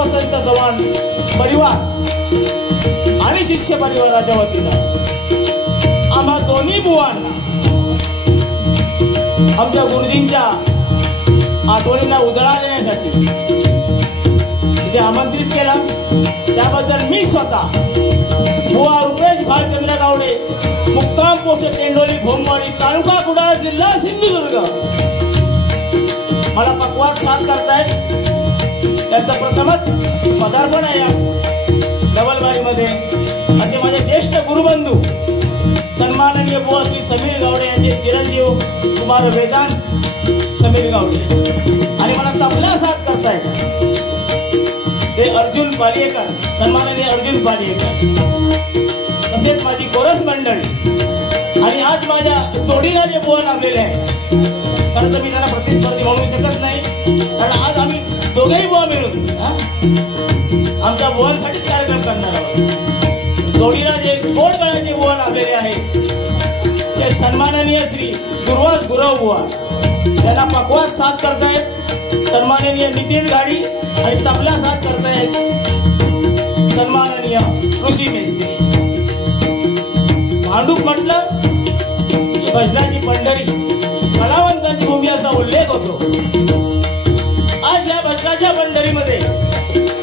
वसंत चव्हाण परिवार आणि शिष्य परिवाराच्या वतीनं आम्हा दोन्ही बुवांना आमच्या गुरुजींच्या आठवणींना उजाळा देण्यासाठी इथे आमंत्रित केलं। त्याबद्दल मी स्वतः बुवा रुपेश भालचंद्र गावडे, मुक्काम पोस्ट तेंडोली भोमवाडी, तालुका कुडाळ, जिल्हा सिंधुदुर्ग मला पक्वास साथ करतायत। त्यांचं प्रथमच पदार्पण आहे या डबलबारीमध्ये। असे माझे ज्येष्ठ गुरुबंधू सन्माननीय बुवा श्री समीर गावडे यांचे चिरंजीव कुमार वेदांत समीर गावडे आणि मला तबला साथ करतायत ते अर्जुन पालियेकर, सन्माननीय अर्जुन पालियेकर। तसेच माझी कोरस मंडळी आणि आज माझ्या जोडीला जे बुवा लाभलेले आहे, खरं तर मी त्यांना प्रतिस्पर्धी म्हणू शकत नाही, कारण आज आम्ही दोघेही बुवा मिळून आमच्या बुवांसाठीच कार्यक्रम करणार आहोत। जोडीला जे गोड गळ्याचे बुवा लाभलेले आहेत ते सन्माननीय श्री दुर्वास गुरव बुवा, त्यांना पक्वास साथ करतायत सन्माननीय नितीन गाडी आणि तबला साथ करतायत सन्माननीय ऋषी मेस्त्री। भांडूप म्हटलं की भजनाची पंढरी, कलावंतांची भूमी असा उल्लेख होतो। आज या भजनाच्या पंढरीमध्ये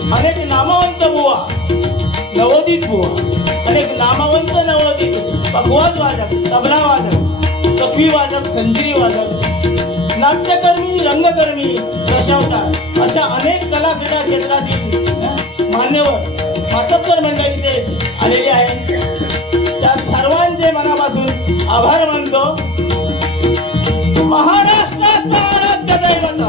अनेक नामवंत बुवा, नवोदित बुवा, अनेक नामवंत नवोदित पखवाज वादक, तबला वादक, चकवी वादक, खंजिरी वादक, नाट्यकर्मी, रंगकर्मी, दशावतार अशा अनेक कला क्रीडा क्षेत्रातील मान्यवर मातब्बर मंडळी इथे आलेले आहेत। त्या सर्वांचे मनापासून आभार मानतो। महाराष्ट्राचा आराध्य दैवत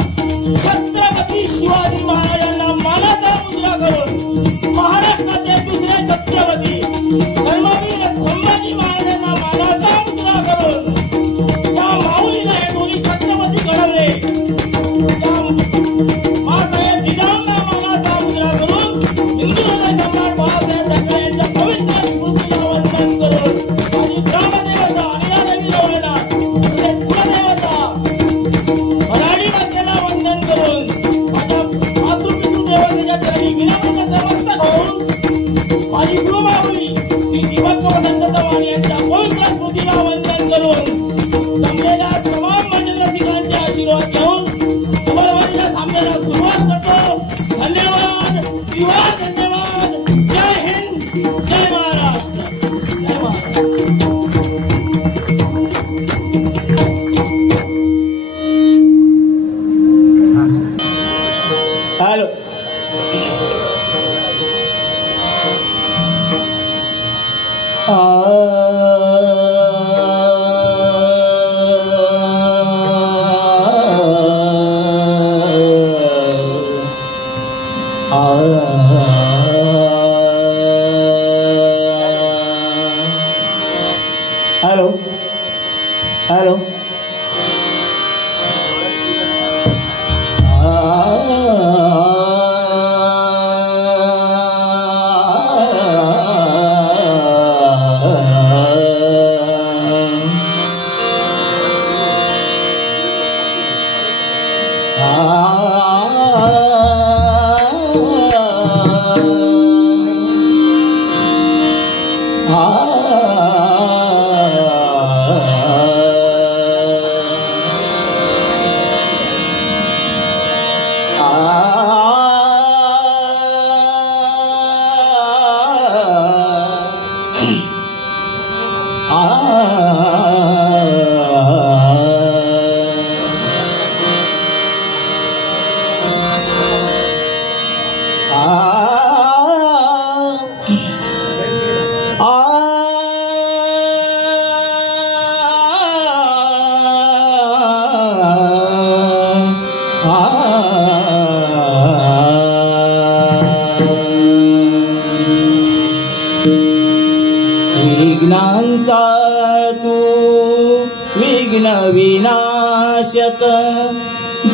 छत्रपती शिवाजी महाराजांना मानाचा मुद्रा करून महाराष्ट्राचे दुसरे छत्रपती धर्मवीर संभाजी महाराजांना मानाचा मुद्रा करून त्या माऊलीला हे दोन्ही छत्रपती घडवले। मासाहेब जिजाऊंना मानाचा मुद्रा करून हिंदू हृदय सम्राट बाळासाहेब ठाकरे यांच्या पवित्र स्मृतीला वंदन करून माझी ग्रामदेवता अनिलादेवी रवळनाथ तसेच कुलदेवता भराडी मातेला वंदन करून माझ्या मातृपितृदेवतेच्या चरणी विनम्र नतमस्तक होऊन माझी गुरुमाऊली श्री दीपक वसंत चव्हाण यांच्या पवित्र स्मृतीला वंदन करून जमलेल्या तमाम भजनरसिकांचे आशीर्वाद घेऊन डबलबारीच्या सामन्याला सुरुवात करतो। धन्यवाद, धन्यवाद, धन्यवाद। जय हिंद, जय महाराष्ट्र, जय महाराष्ट्र। हॅलो, हॅलो, हॅलो, विघ्नांचा तू विघ्न विनाशक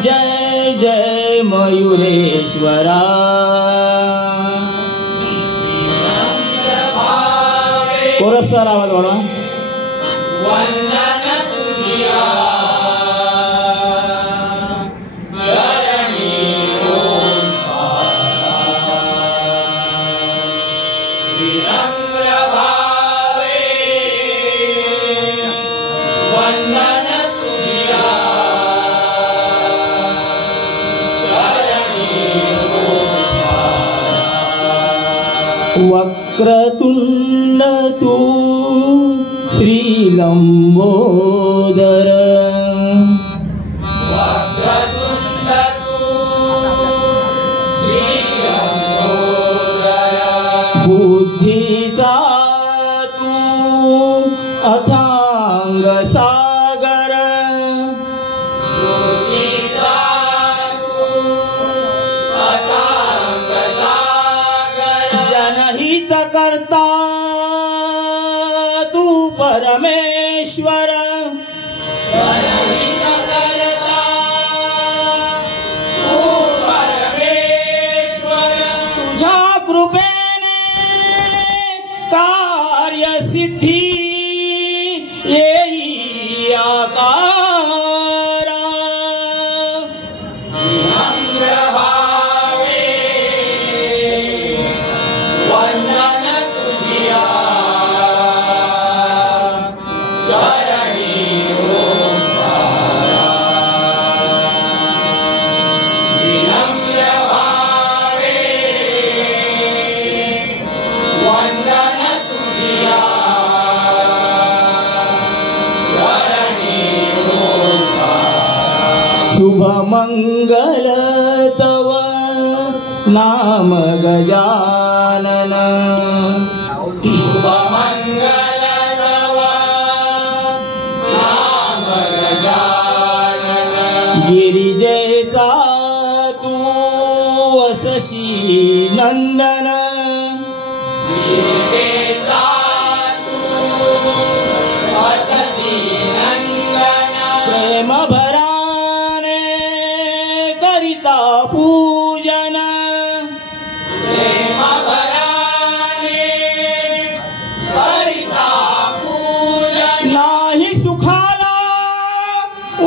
जय जय मयुरेश्वरा। कोरसचा आवाज वाढवा। वक्रतुंड तू श्रीलंबोदर बुद्धीचा तू अथांग सागर जनहित करता तू परमेश्वर तुझ्या कृपेने कार्य सिद्धी येई आकारा शुभ मंगल तव नाम गजानन शुभ मंगल तव नाम गजानन गिरिजेचा तू वसशी नंदन गिरिजेचा तू वसशी नंदन प्रेम भरा पूजन प्रेम भराने करिता पूजन नाही सुखाला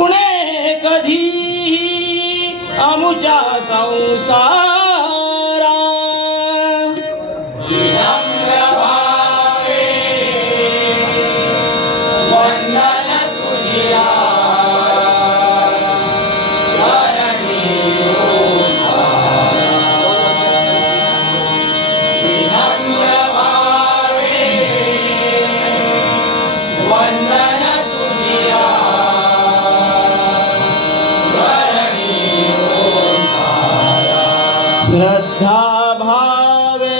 उणे कधी आमुच्या संसारा विनम्र भावे वंदन तुझिया श्रद्धा भावे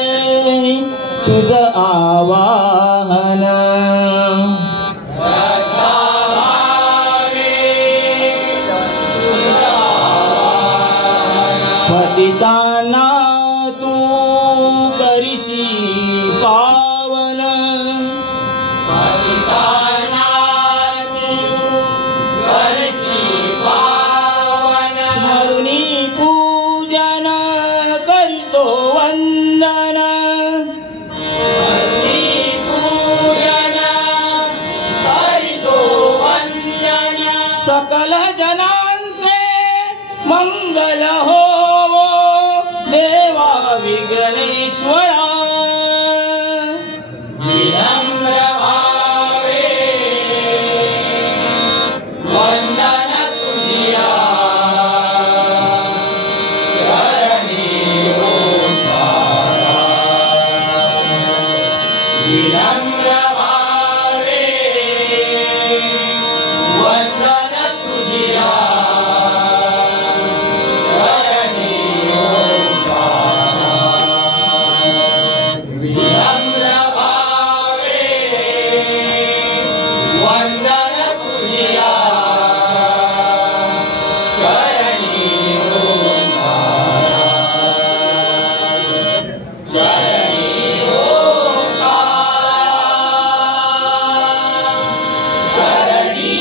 तुझ आवाहन श्रद्धा भावे तुझ आवाहन पतितांना तू करिशी पावन पतितांना तू करिशी पावन स्मरुनी पूजन करितो वंदन सकल जनांचे मंगल होवो देवा विघ्नेश्वरा विनम्र भावे वंदन तुझिया चरणी ओंकारा विनम्र भावे वंदन तुझिया चरणी ओंकारा विनम्र भावे वंदन तुझिया चरणी ओंकारा चरणी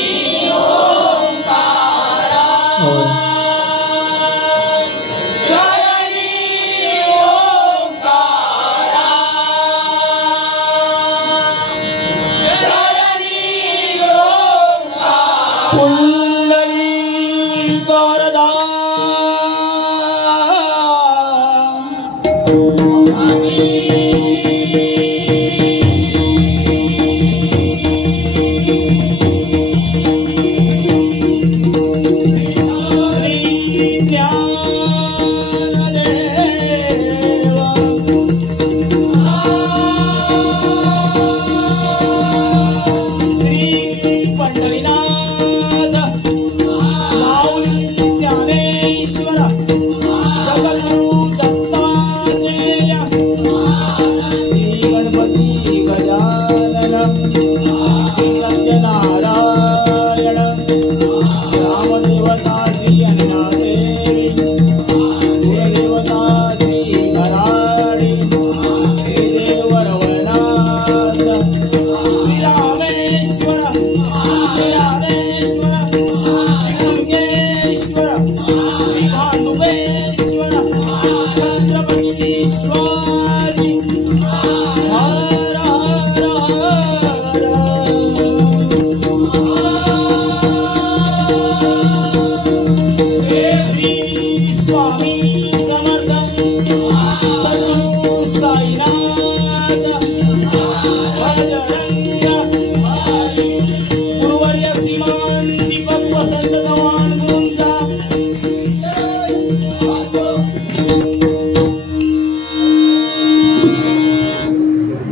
पुंडलीक वरदा